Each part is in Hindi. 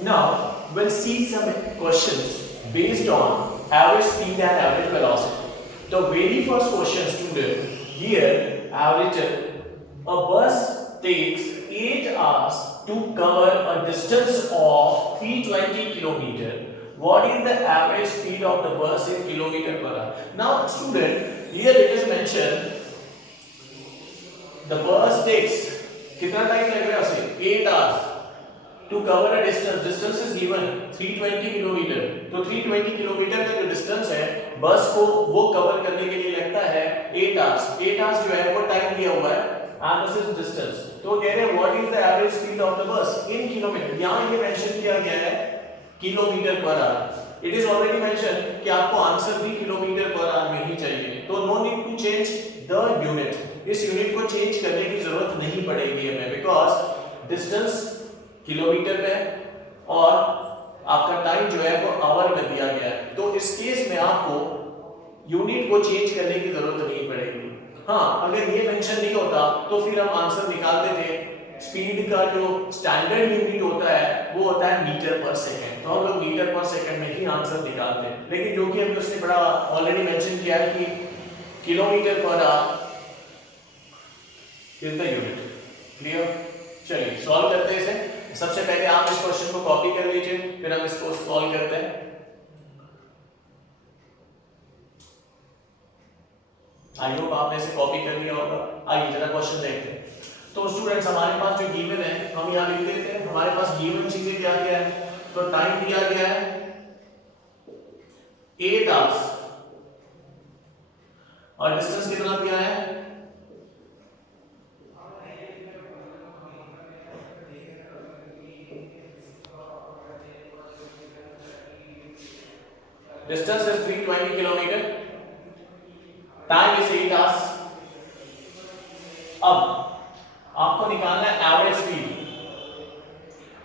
Now, we'll see some questions based on average speed and average velocity. The very first question, student, here average a bus takes 8 hours to cover a distance of 320 kilometer. What is the average speed of the bus in kilometer per hour? Now, student, here it is mentioned the bus takes कितना टाइम लग रहा है उसे 8 hours to cover a distance is given 320 kilometre. तो 320 किलोमीटर का जो डिस्टेंस है बस को वो कवर करने के लिए लगता है 8 hours। 8 hours जो है वो टाइम दिया हुआ है and this is distance। तो कह रहे हैं what is the average speed of the bus in kilometre. यहां ये मेंशन किया गया है kilometre per our. It is already mention कि आपको आंसर भी किलोमीटर पर आवर में ही चाहिए, तो no need to change the unit. इस यूनिट को चेंज करने की जरूरत नहीं पड़ेगी हमें बिकॉज डिस्टेंस किलोमीटर में और आपका टाइम जो है वो आवर में दिया गया है। तो इस केस में आपको यूनिट को चेंज करने की जरूरत नहीं पड़ेगी। हाँ, अगर ये मेंशन नहीं होता तो फिर हम आंसर निकालते थे। स्पीड का जो स्टैंडर्ड यूनिट होता है वो होता है मीटर पर सेकंड, तो हम लोग मीटर पर सेकंड में ही आंसर निकालते हैं। लेकिन जो कि हमने उसने बड़ा ऑलरेडी मेंशन किया है कि kilometre per hour is the unit. Clear? चलिए सॉल्व करते हैं इसे। सबसे पहले आप इस क्वेश्चन को कॉपी कर लीजिए, फिर हम इसको सॉल्व करते हैं। आई होप आपने इसे कॉपी कर लिया होगा। आइए जरा क्वेश्चन देखते हैं। तो स्टूडेंट्स हमारे पास जो गिवन है हम यहां लिख देते हैं। हमारे पास गिवन चीजें क्या क्या है, तो टाइम दिया गया है 8 आवर्स और डिस्टेंस कितना दिया है distance is 320 kilometre, time is 8 hours. अब आपको निकालना है एवरेज स्पीड।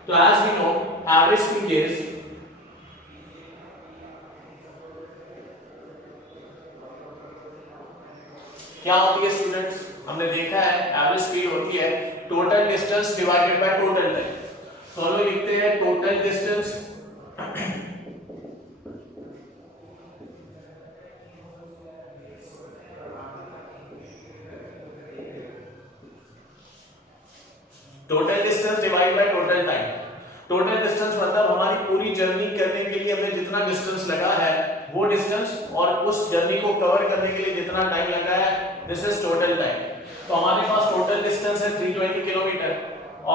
तो as we know average speed is क्या होती है स्टूडेंट्स, हमने देखा है एवरेज स्पीड होती है total distance divided by total time. तो हम लोग लिखते हैं total distance total distance divide by total time. Total distance मतलब हमारी पूरी जर्नी करने के लिए हमें जितना डिस्टेंस लगा है वो डिस्टेंस और उस जर्नी को कवर करने के लिए जितना टाइम लगा है, दिस इज टोटल टाइम। तो हमारे पास टोटल डिस्टेंस है 320 किलोमीटर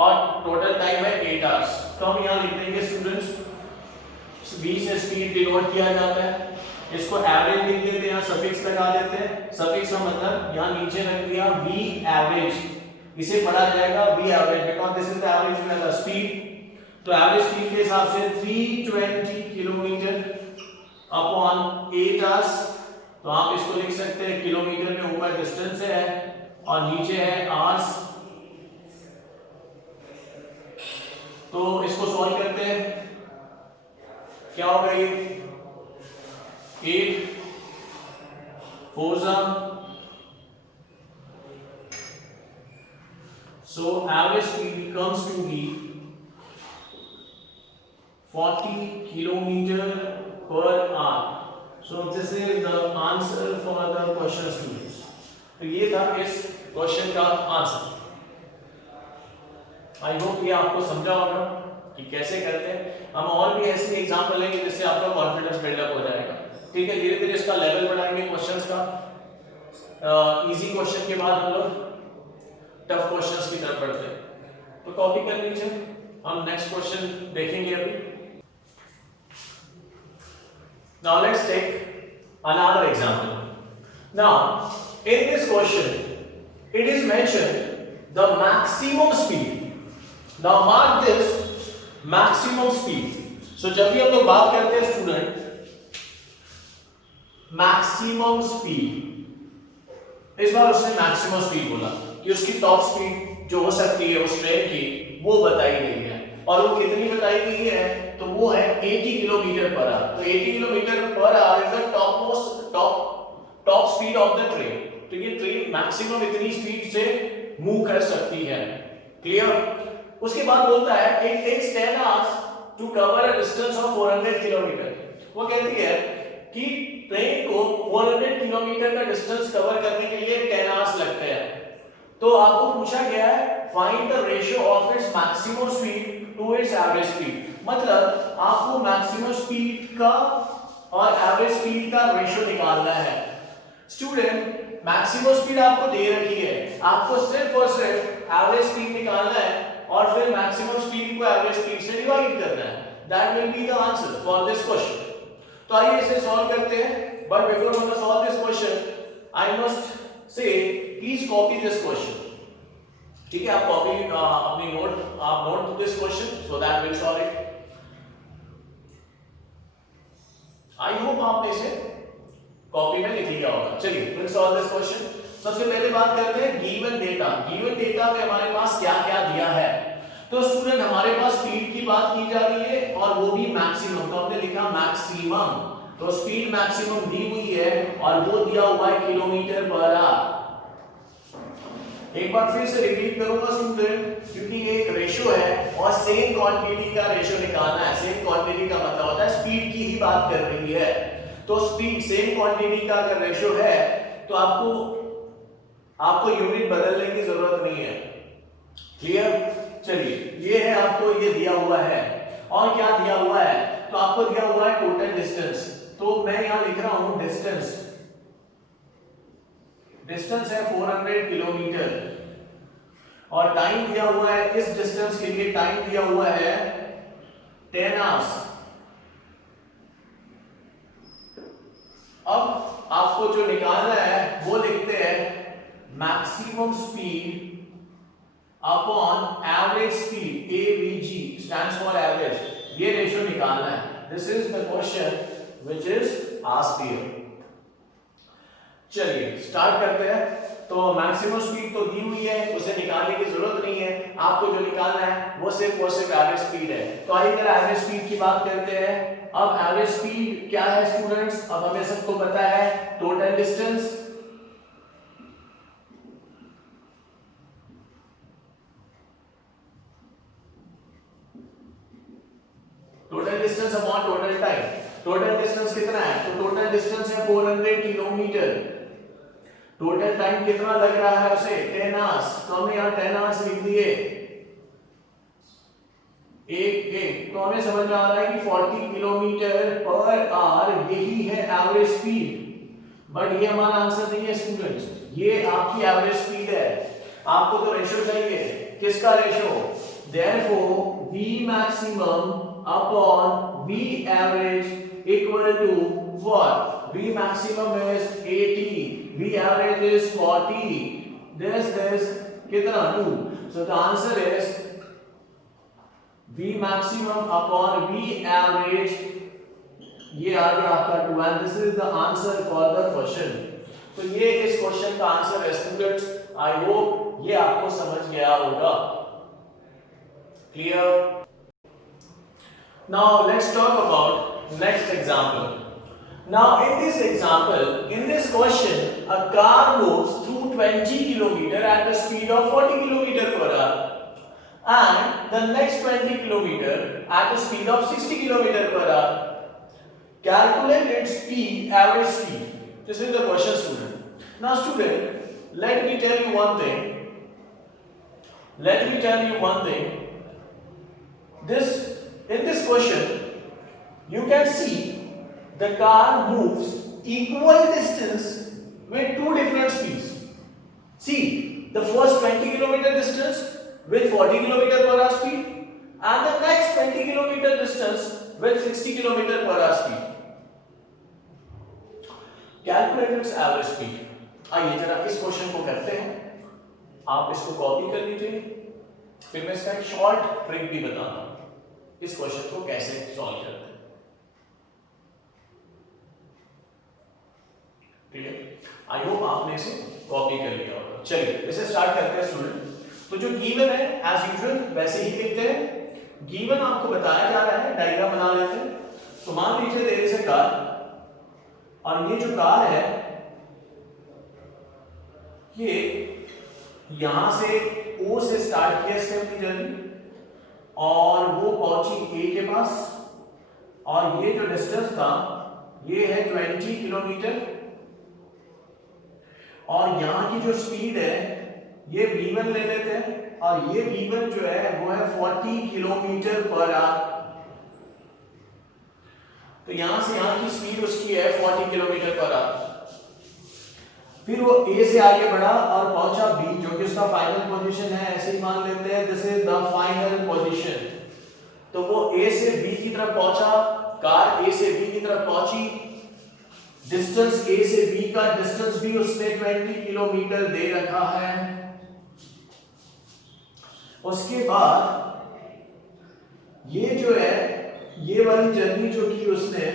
और टोटल टाइम है 8 आवर्स। तो हम यहां लिख देंगे स्टूडेंट्स v से स्पीड डिनोट किया जाता है, इसको एवरेज लिख देते हैं, यहां सफिक्स लगा देते हैं। सफिक्स का मतलब यहां नीचे रख दिया v एवरेज, इसे पढ़ा जाएगा v average because this is the average में द स्पीड। तो एवरेज स्पीड के हिसाब से 320 किलोमीटर अपॉन 8 आवर्स। तो आप इसको लिख सकते हैं किलोमीटर में ऊपर डिस्टेंस है और नीचे है आवर्स। तो इसको सॉल्व करते हैं, क्या होगा ये 8 4 so average speed comes to be 40 kilometer per hour. So this is the answer for the question students. तो ये था इस क्वेश्चन का आंसर। आई होप ये आपको समझा होगा कि कैसे करते हैं। हम और भी ऐसे एग्जांपल लेंगे जिससे आपका कॉन्फिडेंस बिल्डअप हो जाएगा। ठीक है, धीरे धीरे इसका लेवल बढ़ाएंगे क्वेश्चंस का। इजी क्वेश्चन के बाद हम लोग टफ क्वेश्चंस की तरफ बढ़ते हैं। तो कॉपी कर लीजिए, हम नेक्स्ट क्वेश्चन देखेंगे अभी। Now let's take another example. Now in this question it is mentioned the maximum speed. Now mark this maximum speed. So जब भी हम लोग बात करते हैं स्टूडेंट मैक्सिमम स्पीड, इस बार उसने मैक्सिमम स्पीड बोला कि उसकी टॉप स्पीड जो हो सकती है उस ट्रेन की वो बताई गई है और वो कितनी बताई गई है, तो वो है 80 किलोमीटर पर आवर। तो 80 kilometre per hour is the top speed of the train. तो ये ट्रेन मैक्सिमम इतनी स्पीड से मूव कर सकती है। क्लियर? उसके बाद बोलता है it takes 10 hours to cover a distance of 400 kilometre. वो कहती है कि ट्रेन को 400 किलोमीटर का डिस्टेंस कवर करने के लिए 10 आवर्स लगते हैं। तो आपको पूछा गया है find the ratio of its maximum speed to its average speed, मतलब आपको मैक्सिमम स्पीड का और एवरेज स्पीड का रेशियो निकालना है। स्टूडेंट मैक्सिमम स्पीड आपको दे रखी है, आपको सिर्फ और सिर्फ एवरेज स्पीड निकालना है और फिर मैक्सिमम स्पीड को एवरेज स्पीड से डिवाइड करना है। That will be the answer for this question. तो आइए इसे सॉल्व करते हैं, but before we solve this question I must say please copy this question. ठीक है, आप कॉपी अपनी नोट आप note this question so that will solve it. I hope आपने इसे कॉपी में लिख लिया होगा। चलिए विल सॉल्व दिस क्वेश्चन। सबसे पहले बात करते हैं गिवन डेटा। गिवन डेटा में हमारे पास क्या क्या दिया है। तो स्टूडेंट हमारे पास स्पीड की बात की जा रही है और वो भी मैक्सिमम, तो हमने लिखा मैक्सिमम, तो स्पीड मैक्सिमम दी हुई है और वो दिया हुआ है किलोमीटर पर आवर। एक बार फिर से रिपीट करूंगा स्टूडेंट, क्योंकि ये एक रेशियो है और सेम क्वांटिटी का रेशियो निकालना है। सेम क्वांटिटी का मतलब होता है स्पीड की ही बात कर रही है, तो स्पीड सेम क्वांटिटी का अगर रेशियो है तो आपको यूनिट बदलने की जरूरत नहीं है। क्लियर? चलिए ये है, आपको ये दिया हुआ है और क्या दिया हुआ है, तो आपको दिया हुआ है टोटल डिस्टेंस। तो मैं यहां लिख रहा हूं डिस्टेंस है 400 किलोमीटर और टाइम दिया हुआ है, इस डिस्टेंस के लिए टाइम दिया हुआ है 10 आवर्स। अब आपको जो निकालना है वो लिखते हैं maximum speed upon average speed, AVG stands for average. ये रेशियो निकालना है। This is the question which is asked here. चलिए स्टार्ट करते हैं। तो मैक्सिमम स्पीड तो दी हुई है, उसे निकालने की जरूरत नहीं है। आपको जो निकालना है वो सिर्फ एवरेज स्पीड है। तो आइए एवरेज स्पीड की बात करते हैं। अब एवरेज स्पीड क्या है स्टूडेंट्स? अब हमें सबको पता है total distance upon total time. Total distance कितना है? तो टोटल डिस्टेंस है 400 किलोमीटर। टोटल टाइम कितना लग रहा है उसे? 10 आवर्स। तो हमने यहां 10 आवर्स लिख दिए। एक तो हमें समझ में आ रहा है कि 40 किलोमीटर पर आवर यही है एवरेज स्पीड, बट ये हमारा आंसर नहीं है स्टूडेंट्स, ये आपकी एवरेज स्पीड है। आपको तो रेशियो चाहिए, किसका ratio? Therefore V maximum upon V average equal to what? V maximum is 80, V average is 40, this कितना 2, so the answer is V maximum upon V average, ये आ गया आपका 2 and this is the answer for the question। तो ये इस क्वेश्चन का आंसर है स्टूडेंट्स। आई होप ये आपको समझ गया होगा। Clear? Now let's talk about next example. Now in this example, in this question, a car moves through 20 km at a speed of 40 km per hour and the next 20 km at a speed of 60 km per hour. Calculate its speed, average speed. This is the question, student. Now student, let me tell you one thing. In this question, you can see the car moves equal distance with two different speeds. See, the first 20 km distance with 40 km per hour speed and the next 20 km distance with 60 km per hour speed. Calculate its average speed. आइए जरा इस क्वेश्चन को करते हैं। आप इसको कॉपी कर लीजिए, फिर मैं इसका एक शॉर्ट ट्रिक भी बताता हूं इस क्वेश्चन को कैसे सॉल्व करते हैं। ठीक है, आई होप आपने इसे कॉपी कर लिया होगा। चलिए इसे स्टार्ट करते हैं स्टूडेंट। तो जो गिवन है एज यूजुअल वैसे ही लिखते हैं। गिवन आपको बताया जा रहा है, डायग्राम बना लेते हैं। तो मान लीजिए देयर इज अ कार और ये जो कार है ये यहां से O से स्टार्ट किया इसने अपनी जर्नी और वो पहुंची ए के पास, और ये जो डिस्टेंस था ये है 20 किलोमीटर, और यहां की जो स्पीड है ये v1 ले लेते हैं, और ये v1 जो है वो है 40 किलोमीटर पर आवर। तो यहां से यहां की स्पीड उसकी है 40 किलोमीटर पर आवर। फिर वो ए से आगे बढ़ा और पहुंचा बी, जो कि उसका फाइनल पोजीशन है, ऐसे ही मान लेते हैं this is the final position. तो वो ए से बी की तरफ पहुंचा, कार ए से बी की तरफ पहुंची, डिस्टेंस ए से बी का डिस्टेंस भी उसने 20 किलोमीटर दे रखा है। उसके बाद ये जो है ये वाली जर्नी जो की उसने,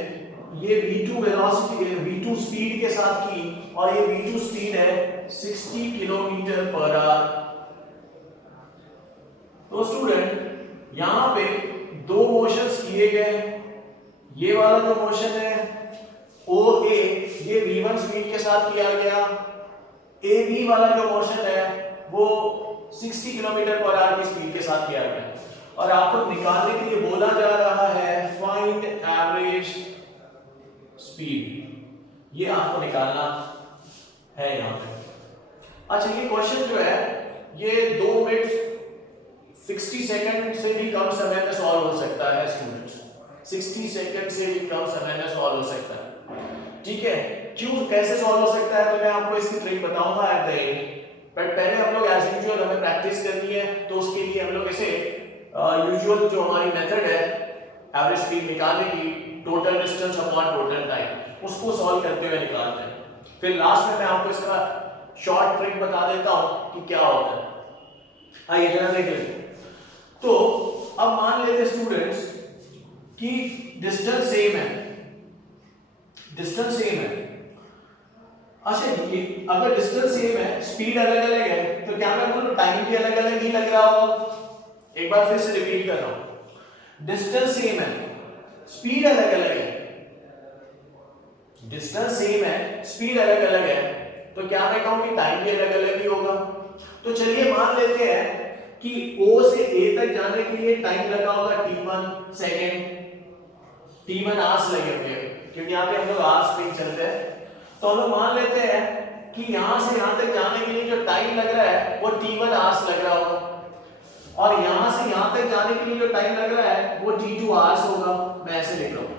ये v2 वेलोसिटी v2 स्पीड के साथ की, और ये v2 स्पीड है 60 किलोमीटर पर आवर। तो स्टूडेंट यहां पे दो मोशंस किए गए, ये वाला जो मोशन है OA ये v1 स्पीड के साथ किया गया, AB वाला जो मोशन है वो 60 किलोमीटर पर आवर की स्पीड के साथ किया गया, और आपको निकालने के लिए बोला जा रहा है फाइंड एवरेज स्पीड। ये आपको निकालना है यहां पे। अच्छा, ये क्वेश्चन जो है ये 2 मिनट 60 सेकंड से भी कम समय में सॉल्व हो सकता है स्टूडेंट्स, 60 सेकंड से भी कम समय में सॉल्व हो सकता है। ठीक है, क्यों कैसे सॉल्व हो सकता है तो मैं आपको इसकी ट्रिक बताऊंगा एट द एंड, बट पहले हम लोग एज यूजुअल हमें प्रैक्टिस करनी है, तो उसके लिए हम लोग इसे यूजुअल जो हमारी मेथड है एवरेज स्पीड निकालने की, total distance upon total time, उसको सॉल्व करते हुए निकालते हैं। फिर लास्ट में मैं आपको इसका शॉर्ट ट्रिक बता देता हूं कि क्या होता है। आइए जरा देख लेते हैं। तो अब मान लेते स्टूडेंट्स कि डिस्टेंस सेम है, डिस्टेंस सेम है। अच्छा, ये अगर डिस्टेंस सेम है, स्पीड अलग अलग है, तो क्या मैं बोलूं टाइम भी अलग अलग ही लग रहा होगा। एक बार फिर से रिपीट कर रहा हूं, डिस्टेंस सेम है, स्पीड अलग अलग है, डिस्टेंस सेम है, स्पीड अलग अलग है, तो क्या मैं कहूं कि टाइम भी अलग अलग ही होगा। तो चलिए मान लेते हैं कि O से A तक जाने के लिए टाइम लगा होगा t1 सेकेंड, t1 आवर्स लगे होंगे, क्योंकि यहाँ पे हम लोग आवर्स पे चलते हैं। तो हम लोग मान लेते हैं कि यहां से यहां तक जाने के लिए जो टाइम लग रहा है वो t1 आवर्स लग रहा होगा, और यहां से यहां तक जाने के लिए जो टाइम लग रहा है वो t2 आवर्स होगा। मैं ऐसे लिख रहा हूं,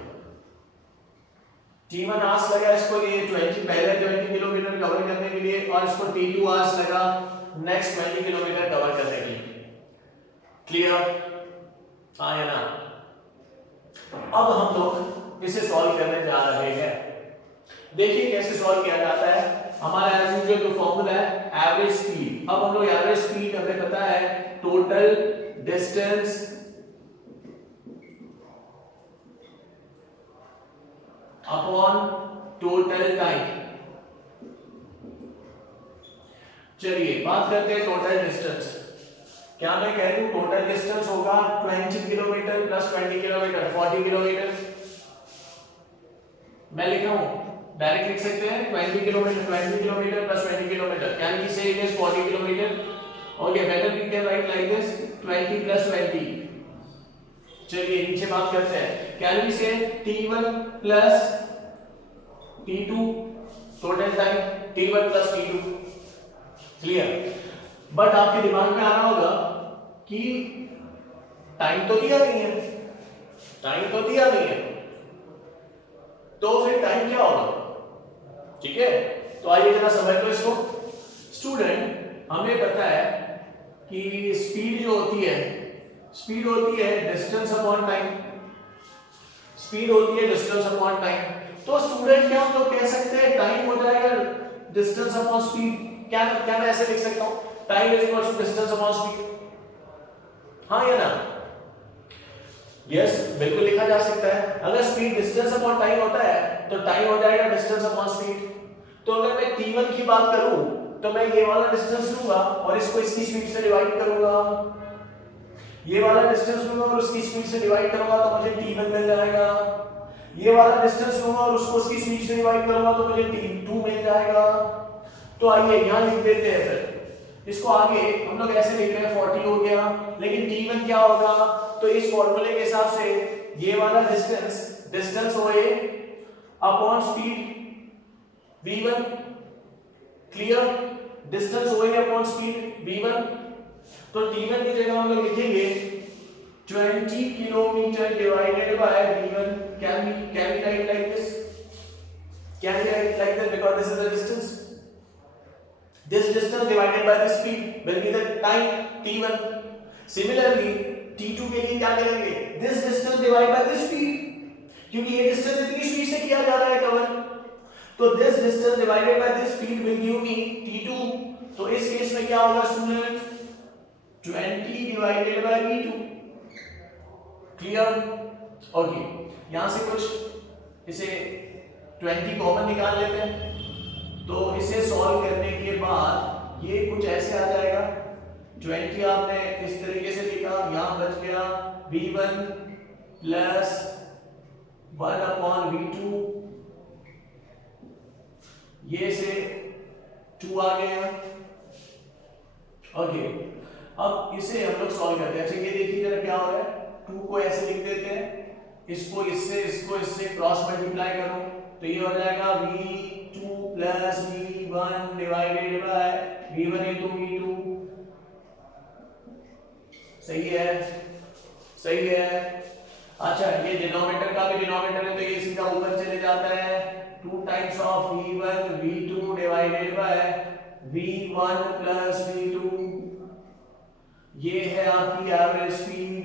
t1 आवर्स लगा इसको ये 20 पहले 20 किलोमीटर कवर करने के लिए, और इसको t2 आवर्स लगा नेक्स्ट 20 किलोमीटर कवर करने के लिए। क्लियर? हाँ या ना? अब हम लोग इसे सॉल्व करने जा रहे हैं। देखिए कैसे सॉल्व किया जाता है। हमारा एज यूजुअल जो फॉर्मूला है एवरेज स्पीड। अब हम लोग एवरेज स्पीड हमें पता है total distance upon total time. चलिए बात करते हैं टोटल डिस्टेंस। क्या मैं कह दूं टोटल डिस्टेंस होगा 20 किलोमीटर प्लस 20 किलोमीटर 40 किलोमीटर। मैं लिख रहा हूं, डायरेक्ट लिख सकते हैं 20 kilometre plus 20 kilometre, can we say it is 40 kilometre. Okay, better we can write like this 20 plus 20। चलिए नीचे बात करते हैं, कैन वी से t1 plus t2 total time, t1 plus t2। Clear? But आपके दिमाग में आ रहा होगा कि टाइम तो दिया नहीं है, टाइम तो दिया नहीं है, तो फिर टाइम क्या होगा? ठीक है, तो आइए जरा समझ लो इसको। स्टूडेंट हमें पता है कि स्पीड जो होती है, स्पीड होती है डिस्टेंस अपॉन टाइम, स्पीड होती है डिस्टेंस अपॉन टाइम। तो स्टूडेंट क्या हम लोग कह सकते हैं टाइम हो जाएगा डिस्टेंस अपॉन स्पीड। क्या मैं ऐसे लिख सकता हूं time is equal to distance upon speed? हाँ या ना? यस, बिल्कुल लिखा जा सकता है। अगर स्पीड डिस्टेंस अपॉन टाइम होता है तो टाइम हो जाएगा डिस्टेंस अपॉन स्पीड। तो अगर मैं t1 की बात करूं तो मैं ये वाला डिस्टेंस लूंगा और इसको इसकी स्पीड से डिवाइड करूंगा, ये वाला डिस्टेंस लूंगा और उसकी स्पीड से डिवाइड करूंगा तो मुझे t1 मिल जाएगा। ये वाला डिस्टेंस लूंगा और उसको उसकी स्पीड से डिवाइड करूंगा तो मुझे t2 मिल जाएगा। तो आइए यहां लिख देते हैं, फिर इसको आगे हम लोग ऐसे लिख रहे हैं 40 हो गया, लेकिन t1 क्या होगा? तो इस फॉर्मूले के हिसाब से ये वाला distance OA upon speed v1, clear, distance OA upon speed v1, तो t1 की जगह हम लोग लिखेंगे 20 kilometre divided by v1, can we write like this, because this is the distance, this distance divided by the speed will be the time t1. similarly t2 के लिए क्या करेंगे, this distance divided by the speed, क्योंकि ये डिस्टेंस इतनी स्पीड से किया जा रहा है कवर, तो this distance divided by this speed will give me t2. तो इस केस में क्या होगा student, 20 divided by v2, clear, okay. यहां से कुछ इसे 20 कॉमन निकाल लेते हैं, तो इसे सॉल्व करने के बाद ये कुछ ऐसे आ जाएगा, 20 आपने इस तरीके से लिखा, यहां बच गया v1 प्लस 1 अपॉन v2, ये से 2 आ गया, ओके। अब इसे हम लोग सॉल्व करते हैं। अच्छा ये देखिए जरा क्या हो रहा है, 2 को ऐसे लिख देते हैं, इसको इससे क्रॉस मल्टीप्लाई करो, तो ये हो जाएगा v2 plus v1 divided by v1 into v2, सही है। अच्छा ये डिनोमिनेटर का भी डिनोमिनेटर है, तो ये सीधा ऊपर चले जाता है, 2 times of v1 v2 divided by v1 plus v2, ये है आपकी एवरेज स्पीड।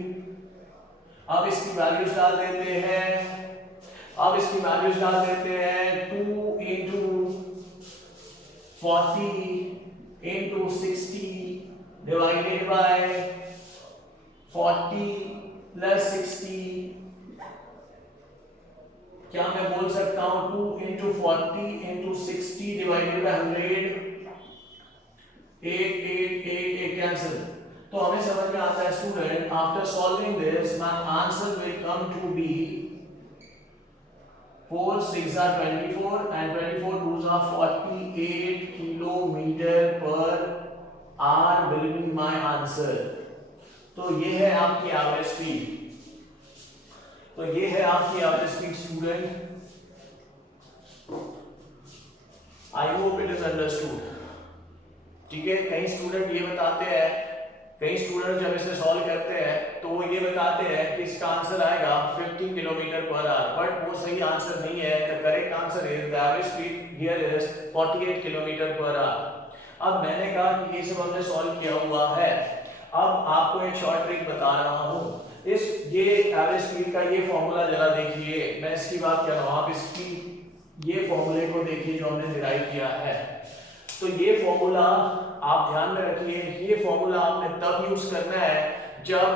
अब इसकी वैल्यूज डाल देते हैं, 2 into 40 into 60 divided by 40 plus 60, क्या मैं बोल सकता हूं 2 इंटू 40 इंटू 60 डिवाइडेड बाय 100, एक कैंसिल, तो हमें समझ में आता है student, after solving this my answer will come to be 4 6 are 24 and 24 2s are 48 kilometre per hour will be my answer. तो ये है आपकी average speed, student. I hope it is understood, ठीक है। कई स्टूडेंट ये बताते हैं, कई स्टूडेंट जब इसे सॉल्व करते हैं तो वो ये बताते हैं कि इसका आंसर आएगा 50 किलोमीटर पर आवर, बट वो सही आंसर नहीं है। The correct answer is the average speed here is 48 kilometre per our. अब मैंने कहा कि ये सब हमने सॉल्व किया हुआ है, अब आपको एक शॉर्ट ट्रिक बता रहा हूँ। ये एवरेज स्पीड का ये फॉर्मूला जरा देखिए, मैं इसकी बात कर रहा हूँ, आप इसकी ये फॉर्मूले को देखिए जो हमने डिराइव किया है। तो ये फॉर्मूला आप ध्यान में रखिए, ये फॉर्मूला आपने तब यूज करना है जब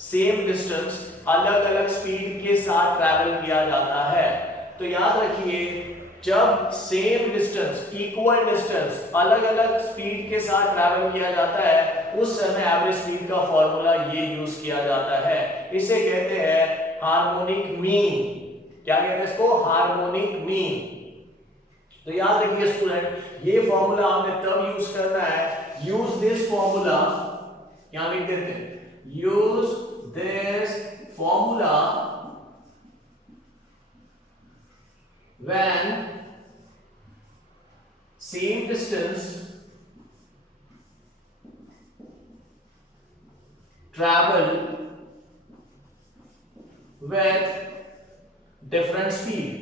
सेम डिस्टेंस अलग अलग स्पीड के साथ ट्रैवल किया जाता है। तो याद रखिए, जब सेम डिस्टेंस, इक्वल डिस्टेंस अलग अलग स्पीड के साथ ट्रैवल किया जाता है, उस समय एवरेज स्पीड का फॉर्मूला ये यूज किया जाता है। इसे कहते हैं हार्मोनिक मीन। क्या कहते हैं इसको? Harmonic mean. तो याद रखिए स्टूडेंट, ये फॉर्मूला आपने तब यूज करना है, यूज दिस फॉर्मूला, यहां लिख देते हैं, use this formula when same distance travel with different speed।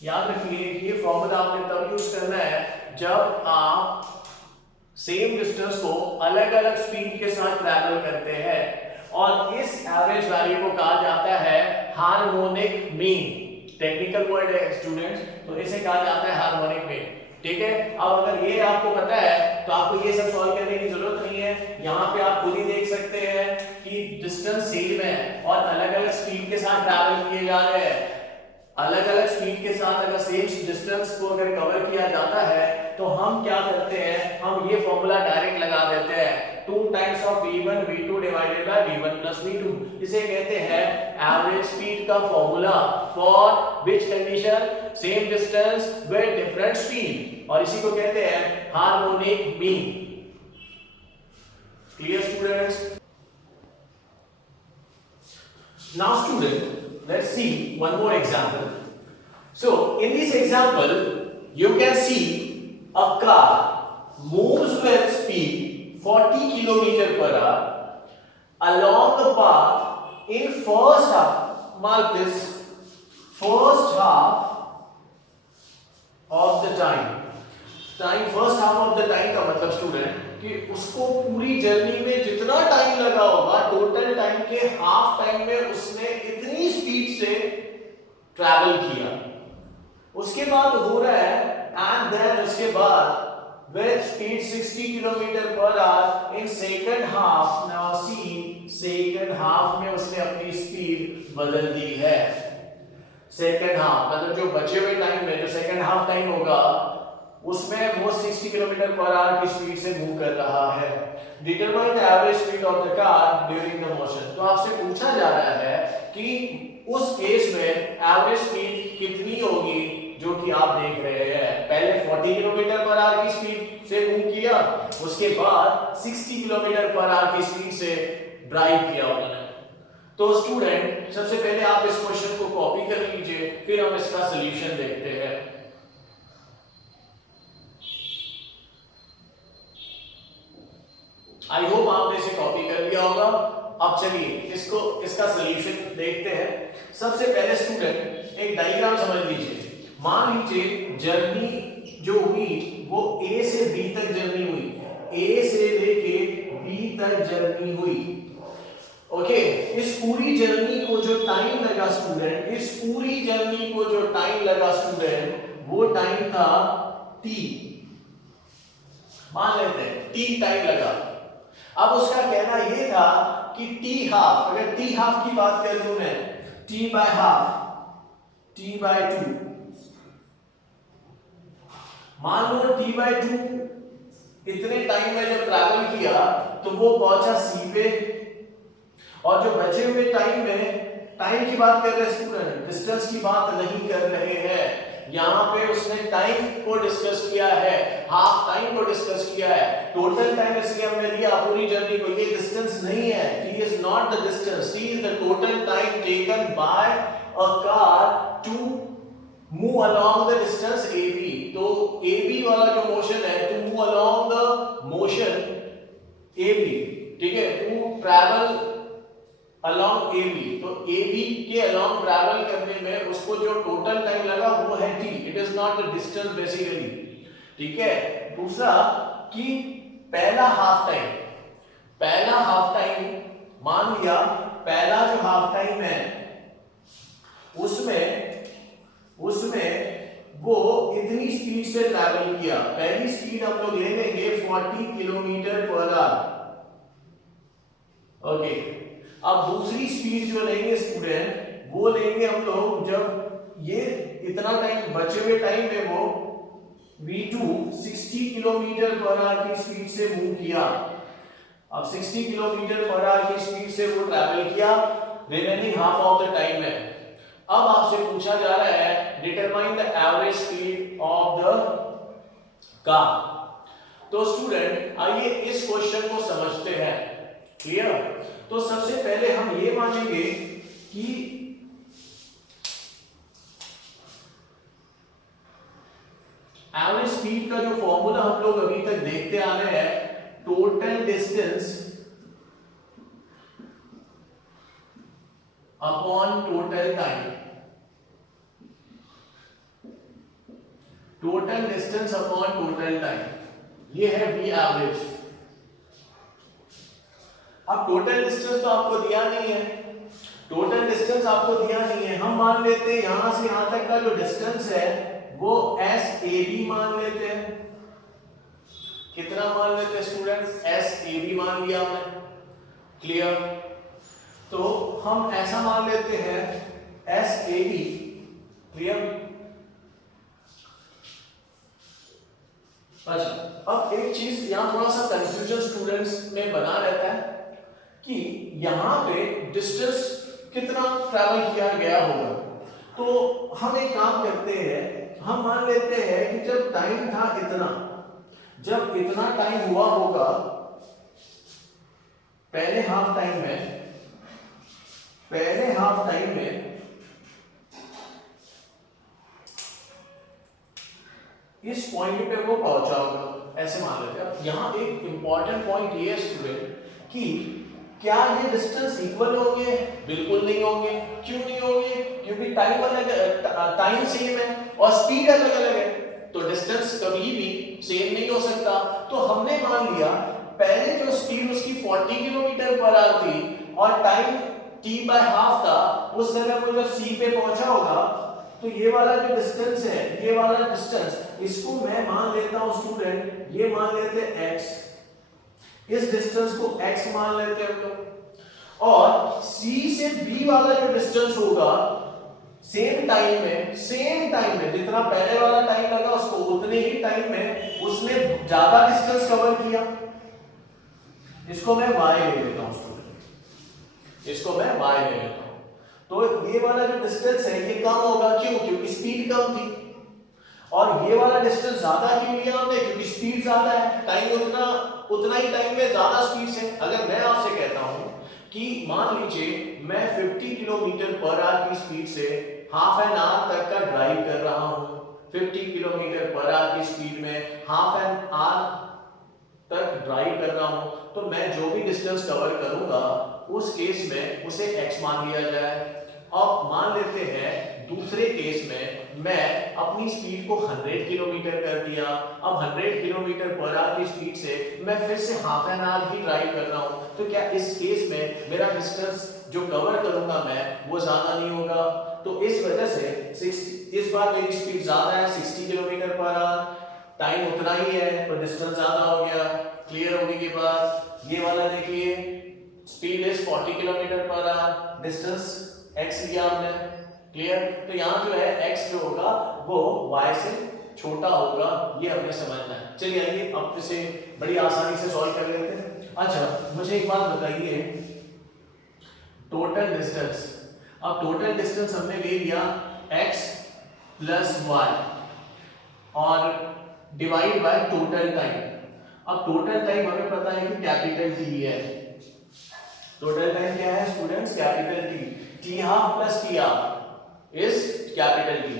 याद रखिए, ये फॉर्मूला आपने तब यूज करना है जब आप सेम डिस्टेंस को अलग अलग स्पीड के साथ ट्रैवल करते हैं, और इस एवरेज वैल्यू को कहा जाता है हार्मोनिक मीन। टेक्निकल वर्ड है स्टूडेंट्स, तो इसे कहा जाता है हार्मोनिक मीन, ठीक है। अब अगर ये आपको पता है तो आपको ये सब सॉल्व करने की जरूरत नहीं है। यहाँ पे आप खुद ही देख सकते हैं कि डिस्टेंस सेम है और अलग अलग स्पीड के साथ ट्रैवल किए जा रहे हैं। अलग अलग स्पीड के साथ अगर सेम डिस्टेंस को अगर कवर किया जाता है तो हम क्या करते हैं, हम ये फॉर्मूला डायरेक्ट लगा देते हैं, 2 times of v1 v2 divided by v1 plus v2। इसे कहते हैं एवरेज स्पीड का formula for which condition, same distance with different speed, और इसी को कहते हैं harmonic mean. Clear students? Now student, let's see one more example. So in this example you can see a car moves with speed 40 km per hour along the path in first half, mark this, first half of the time first half of the time का मतलब स्टूडेंट कि उसको पूरी जर्नी में जितना टाइम लगा होगा टोटल टाइम के हाफ टाइम में उसने इतनी स्पीड से ट्रैवल किया। उसके बाद हो रहा है एंड देन उसके बाद with speed 60 kilometre per our in second half, now see second half में उसने अपनी स्पीड बदल दी है। सेकंड हाफ मतलब जो बचे हुए टाइम में जो सेकंड हाफ टाइम होगा उसमें वो 60 किलोमीटर पर आवर की स्पीड से मूव कर रहा है। Determine the average speed of the car during the motion. तो आपसे पूछा जा रहा है कि उस केस में एवरेज स्पीड कितनी होगी जो कि आप देख रहे हैं। पहले 40 किलोमीटर पर आवर की स्पीड से मूव किया, उसके बाद 60 किलोमीटर पर आवर की स्पीड से ड्राइव किया उन्होंने। तो स्टूडेंट सबसे पहले आप इस क्वेश्चन को कॉपी कर लीजिए, फिर हम इसका सॉल्यूशन देखते हैं। आई होप आपने इसे कॉपी कर लिया होगा। अब चलिए इसका सॉल्यूशन देखते हैं। सबसे पहले स्टूडेंट एक डायग्राम समझ लीजिए। मान लीजिए जर्नी जो हुई वो ए से बी तक जर्नी हुई, ए से लेके बी तक जर्नी हुई। ओके, इस पूरी जर्नी को जो टाइम लगा स्टूडेंट, इस पूरी जर्नी को जो टाइम लगा स्टूडेंट, वो टाइम था t। मान लेते हैं t टाइम लगा। अब उसका कहना यह था कि t हाफ, अगर t हाफ की बात कर लूं मैं, t by half, t by 2, मान लो t बाय 2 इतने टाइम में जब ट्रैवल किया तो वो पहुंचा c पे, और जो बचे हुए टाइम में, टाइम की बात कर रहे हैं स्टूडेंट, डिस्टेंस की बात नहीं कर रहे हैं। यहाँ पे उसने टाइम को डिस्कस किया है, हाफ टाइम को डिस्कस किया है। टोटल टाइम इसलिए हमने लिया पूरी जर्नी को, ये डिस्टेंस नहीं है, t is not the distance, t is the total time taken by a car to move along the distance AB। तो AB वाला जो मोशन है, to move along the motion AB, ठीक है, to travel along AB, तो AB के along travel करने में उसको जो टोटल टाइम लगा वो है t, it is not the distance basically, ठीक है। दूसरा कि पहला हाफ टाइम मान लिया, पहला जो हाफ टाइम है उसमें वो इतनी स्पीड से ट्रैवल किया। पहली स्पीड हम लोग ले लेंगे 40 किलोमीटर पर आवर। ओके, अब दूसरी स्पीड जो लेंगे स्टूडेंट, वो लेंगे हम लोग जब ये इतना टाइम बचे हुए टाइम में वो v2 60 किलोमीटर पर आवर की स्पीड से मूव किया। अब 60 किलोमीटर पर आवर की स्पीड से वो ट्रैवल किया remaining half of the time में। अब आपसे पूछा जा रहा है determine the average speed of the car. तो स्टूडेंट आइए इस क्वेश्चन को समझते हैं। क्लियर? तो सबसे पहले हम ये मानेंगे कि एवरेज स्पीड का जो फॉर्मूला हम लोग अभी तक देखते आ रहे हैं, total distance upon total time, total distance upon total time, ये है v एवरेज। अब टोटल डिस्टेंस तो आपको दिया नहीं है, टोटल डिस्टेंस आपको दिया नहीं है। हम मान लेते हैं यहां से यहां तक का जो डिस्टेंस है वो SAB मान लेते हैं। कितना मान लेते हैं स्टूडेंट्स? SAB मान लिया हमने। क्लियर? तो हम ऐसा मान लेते हैं SAB। क्लियर? अच्छा, अब एक चीज यहाँ थोड़ा सा कंफ्यूजन स्टूडेंट्स में बना रहता है कि यहाँ पे डिस्टेंस कितना ट्रैवल किया गया होगा। तो हम एक काम करते हैं, हम मान लेते हैं कि जब टाइम था इतना, जब इतना टाइम हुआ होगा पहले हाफ टाइम में इस पॉइंट पे वो पहुंचा होगा, ऐसे मान लेते हैं। यहाँ एक इंपॉर्टेंट पॉइंट ये है स्टूडेंट कि क्या ये डिस्टेंस इक्वल होंगे? बिल्कुल नहीं होंगे। क्यों नहीं होंगे? क्योंकि टाइम अलग, टाइम सेम है और स्पीड अलग अलग है, तो डिस्टेंस कभी भी सेम नहीं हो सकता। तो हमने मान लिया पहले जो स्पीड उसकी 40 किलोमीटर पर आवर थी और टाइम t/2 था, उस समय वो जब c पे पहुंचा होगा, तो ये वाला जो डिस्टेंस है, ये वाला डिस्टेंस, इसको मैं मान लेता हूं स्टूडेंट, ये मान लेते हैं x, इस डिस्टेंस को x मान लेते हैं हम लोग। और c से b वाला जो डिस्टेंस होगा सेम टाइम में जितना पहले वाला टाइम लगा उसको उतने ही टाइम में उसने ज्यादा डिस्टेंस कवर किया। इसको मैं y ले लेता हूं स्टूडेंट, इसको मैं y ले लेता हूं। तो ये वाला जो डिस्टेंस है ये कम होगा, क्यों? क्योंकि स्पीड कम थी। और ये वाला डिस्टेंस ज्यादा क्यों लिया हमने? क्योंकि स्पीड ज्यादा है, टाइम उतना ही टाइम में ज्यादा स्पीड से। अगर मैं आपसे कहता हूं कि मान लीजिए मैं 50 किलोमीटर पर आवर की स्पीड से हाफ एन आवर तक का ड्राइव कर रहा हूं, 50 किलोमीटर पर आवर की स्पीड में हाफ एन आवर तक ड्राइव कर रहा हूं, तो मैं जो भी डिस्टेंस कवर करूंगा उस केस में उसे x मान लिया जाए। अब मान लेते हैं दूसरे केस में मैं अपनी स्पीड को 100 किलोमीटर कर दिया। अब 100 किलोमीटर पर आवर की स्पीड से मैं फिर से half an hour he drive कर रहा हूं, तो क्या इस केस में मेरा डिस्टेंस जो कवर करूंगा मैं वो ज्यादा नहीं होगा? तो इस वजह से इस बार मेरी स्पीड ज्यादा है, 60 किलोमीटर पर आवर, टाइम उतना ही है पर डिस्टेंस ज्यादा हो गया। क्लियर होगी की बात? ये वाला देखिए, speed is 40 kilometre per our, distance x लिया हमने। क्लियर? तो यहाँ जो है x जो होगा वो y से छोटा होगा, ये हमें समझना है। चलिए आइए अब इसे बड़ी आसानी से सॉल्व कर लेते हैं। अच्छा, मुझे एक बात बताइए, टोटल डिस्टेंस, अब टोटल डिस्टेंस हमने ले लिया x प्लस y और डिवाइड बाय टोटल टाइम। अब टोटल टाइम हमें पता है कि कैपिटल T है। टोटल टाइम क्या है students? Capital T। t½ plus t½ is capital T।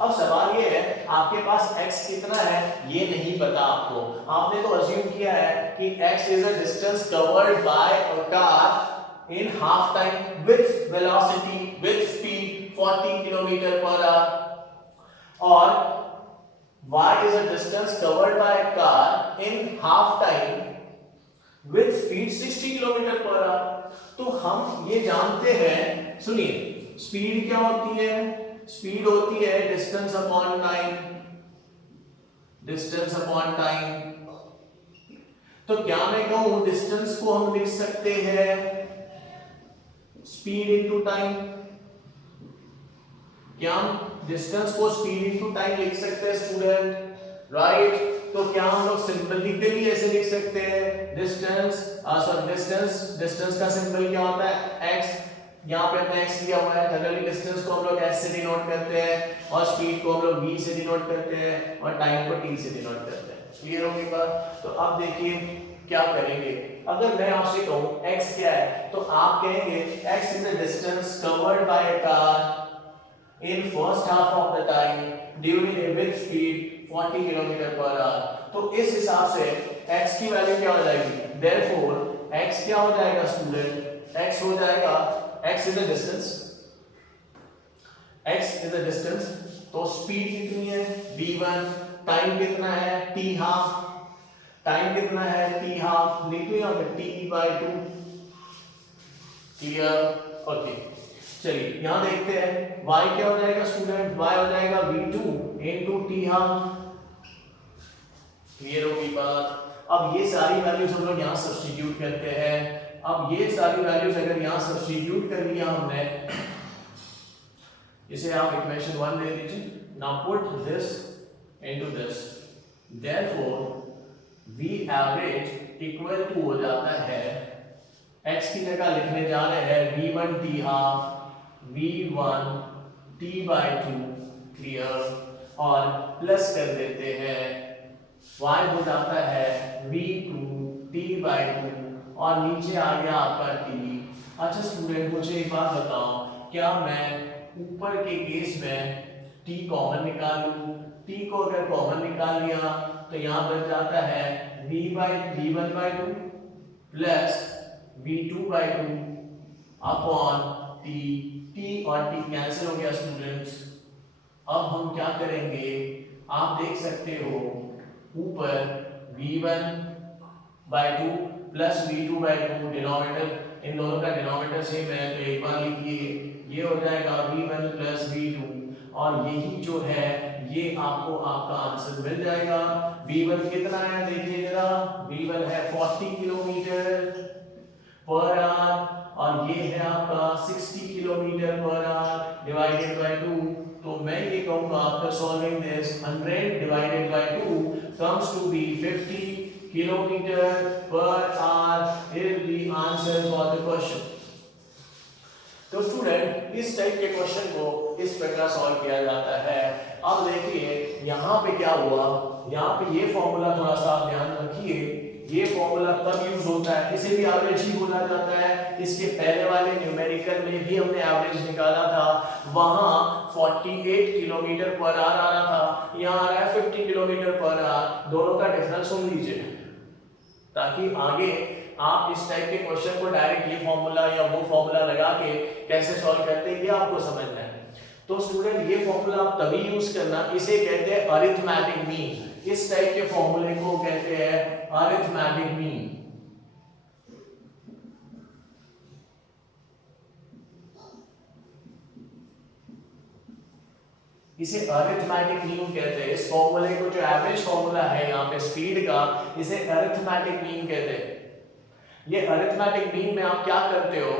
अब सवाल ये है आपके पास x कितना है ये नहीं पता आपको, आपने तो अज्यूम किया है कि x is a distance covered by a car in half time with velocity with speed 40 kilometre per our, और y is a distance covered by a car in half time with speed 60 kilometre per our. तो हम ये जानते हैं, सुनिए, स्पीड क्या होती है? स्पीड होती है distance upon time, distance upon time. तो क्या मैं कहूं डिस्टेंस को हम लिख सकते हैं स्पीड इनटू टाइम? क्या हम डिस्टेंस को स्पीड इनटू टाइम लिख सकते हैं स्टूडेंट? राइट। तो क्या हम लोग सिंपलिकली ऐसे लिख सकते हैं डिस्टेंस, डिस्टेंस का सिंबल क्या होता है? x। यहाँ पे अपना x लिया हुआ है, जनरली डिस्टेंस को हम लोग s से डिनोट करते हैं और स्पीड को हम लोग v से डिनोट करते हैं और टाइम को t से डिनोट करते हैं। क्लियर होगी बात? तो अब देखिए क्या करेंगे, अगर मैं आपसे कहूं x क्या है तो आप कहेंगे x is the distance covered by a car in first half of the time during a with speed 40 kilometre per our. तो इस हिसाब से x की वैल्यू क्या हो जाएगी? therefore x क्या हो जाएगा स्टूडेंट? x हो जाएगा, x is a distance, x is a distance, तो स्पीड कितनी है? v1, टाइम कितना है? t½ टाइम कितना है? t½ लिख दो यहाँ पे t/2। क्लियर? ओके, चलिए यहां देखते हैं y क्या हो जाएगा स्टूडेंट? y हो जाएगा v2 into t½ क्लियर होगी बात? अब ये सारी वैल्यूज हम लोग यहां सब्स्टिट्यूट करते हैं। अब ये सारी वैल्यूज अगर यहां सब्स्टिट्यूट कर लिया हमने, इसे आप इक्वेशन 1 ले लीजिए। Now put this into this, therefore V average equal to हो जाता है, x की जगह लिखने जा रहे हैं V1 t half V1 t by 2 clear, और प्लस कर देते हैं y हो जाता है V2 t by 2 और नीचे आ गया आपका t। अच्छा स्टूडेंट मुझे एक बात बताओ, क्या मैं ऊपर के केस में t कॉमन निकाल लूं? t को अगर कॉमन निकाल लिया तो यहाँ बच जाता है V1 by 2 plus V2 by 2 upon t और t कैंसिल हो गया स्टूडेंट्स। अब हम क्या करेंगे, आप देख सकते हो ऊपर V1 by 2 plus V2 by 2 denominator, इन दोनों का डिनोमिनेटर सेम है तो एक बार लिखिए, ये हो जाएगा V1 प्लस V2 और यही जो है ये आपको आपका आंसर मिल जाएगा। V1 कितना है देखिए जरा, V1 है 40 किलोमीटर पर आवर और ये है आपका 60 kilometre per our divided by 2। तो मैं ये कहूंगा after solving this 100 divided by 2 comes to be 50 kilometre per hour is the answer for the question. तो स्टूडेंट इस टाइप के क्वेश्चन को इस प्रकार सॉल्व किया जाता है। अब देखिए यहाँ पे क्या हुआ, यहाँ पे ये फॉर्मूला थोड़ा सा आप ध्यान रखिए, ये फॉर्मूला तब यूज होता है, इसे भी एवरेज ही बोला जाता है। इसके पहले वाले न्यूमेरिकल में भी हमने एवरेज निकाला था, वहां 48 किलोमीटर पर आवर आ रहा था, यहाँ आ रहा है 50 किलोमीटर पर आवर। दोनों का डिफरेंस सुन लीजिए ताकि आगे आप इस टाइप के क्वेश्चन को डायरेक्ट ये फॉर्मूला या वो फॉर्मूला लगा के कैसे सॉल्व करते हैं ये आपको समझना है। तो स्टूडेंट ये फॉर्मूला आप तभी यूज करना, इसे कहते हैं अरिथमेटिक मीन। इस टाइप के फॉर्मूले को कहते हैं अरिथमेटिक मीन। इसे अरिथमेटिक मीन कहते हैं। इस फॉर्मूले को जो एवरेज फॉर्मूला है यहाँ पे स्पीड का, इसे अरिथमेटिक मीन कहते हैं। ये अरिथमेटिक मीन में आप क्या करते हो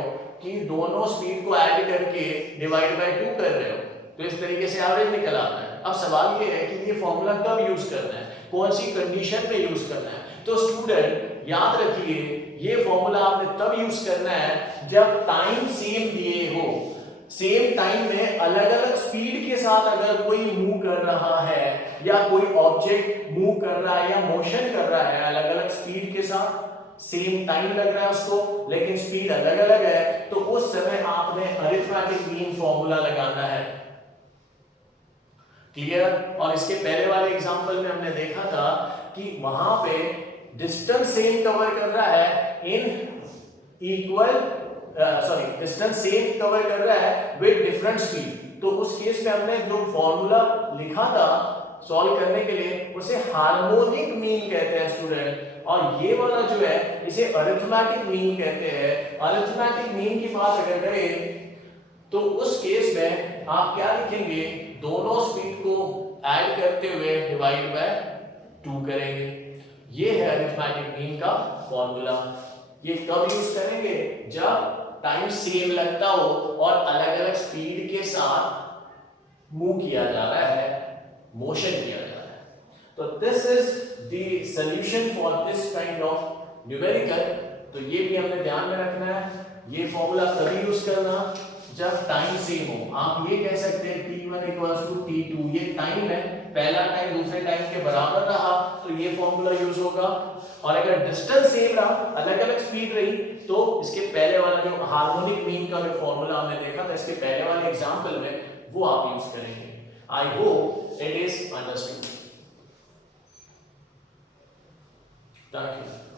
कि दोनों स्पीड को ऐड करके डिवाइड बाय 2 कर रहे हो, तो इस तरीके से एवरेज निकल आता है। अब सवाल ये है कि ये फॉर्मूला कब यूज करना है, कौन सी कंडीशन पे यूज करना है। तो स्टूडेंट याद रखिए ये फॉर्मूला आपने तब यूज करना है जब टाइम सेम दिए हो, सेम टाइम में अलग अलग स्पीड के साथ अगर कोई मूव कर रहा है या कोई ऑब्जेक्ट मूव कर रहा है या मोशन कर रहा है अलग अलग स्पीड के साथ, सेम टाइम लग रहा है उसको लेकिन स्पीड अलग अलग है, तो उस समय आपने अरिथमेटिक मीन फॉर्मूला लगाना है। क्लियर। और इसके पहले वाले एग्जांपल में हमने देखा था कि वहां पे डिस्टेंस सेम कवर कर रहा है in equal distance same cover कर रहा है विद डिफरेंट स्पीड। तो उस केस में हमने जो फॉर्मूला लिखा था सॉल्व करने के लिए उसे हार्मोनिक मीन कहते हैं स्टूडेंट, और ये वाला जो है इसे अरिथमेटिक मीन कहते हैं। अरिथमेटिक मीन की बात अगर करें तो उस केस में आप क्या लिखेंगे, दोनों स्पीड को ऐड करते हुए डिवाइड बाय 2 करेंगे। ये है अरिथमेटिक मीन का फॉर्मूला। ये कब यूज करेंगे, जब टाइम सेम लगता हो और अलग अलग स्पीड के साथ मूव किया जा रहा है, मोशन किया जा रहा है। तो this is the solution for this kind of numerical. तो ये भी हमें ध्यान में रखना है, ये फॉर्मूला तभी यूज करना जब टाइम सेम हो। आप ये कह सकते हैं t1 = t2, ये टाइम है, पहला टाइम दूसरे टाइम के बराबर रहा तो ये फॉर्मूला यूज होगा। और अगर डिस्टेंस सेम रहा, अलग अलग स्पीड रही, तो इसके पहले वाला जो हार्मोनिक मीन का जो फॉर्मूला हमने देखा था इसके पहले वाले एग्जांपल में, वो आप यूज करेंगे। आई hope it is understood. Thank you.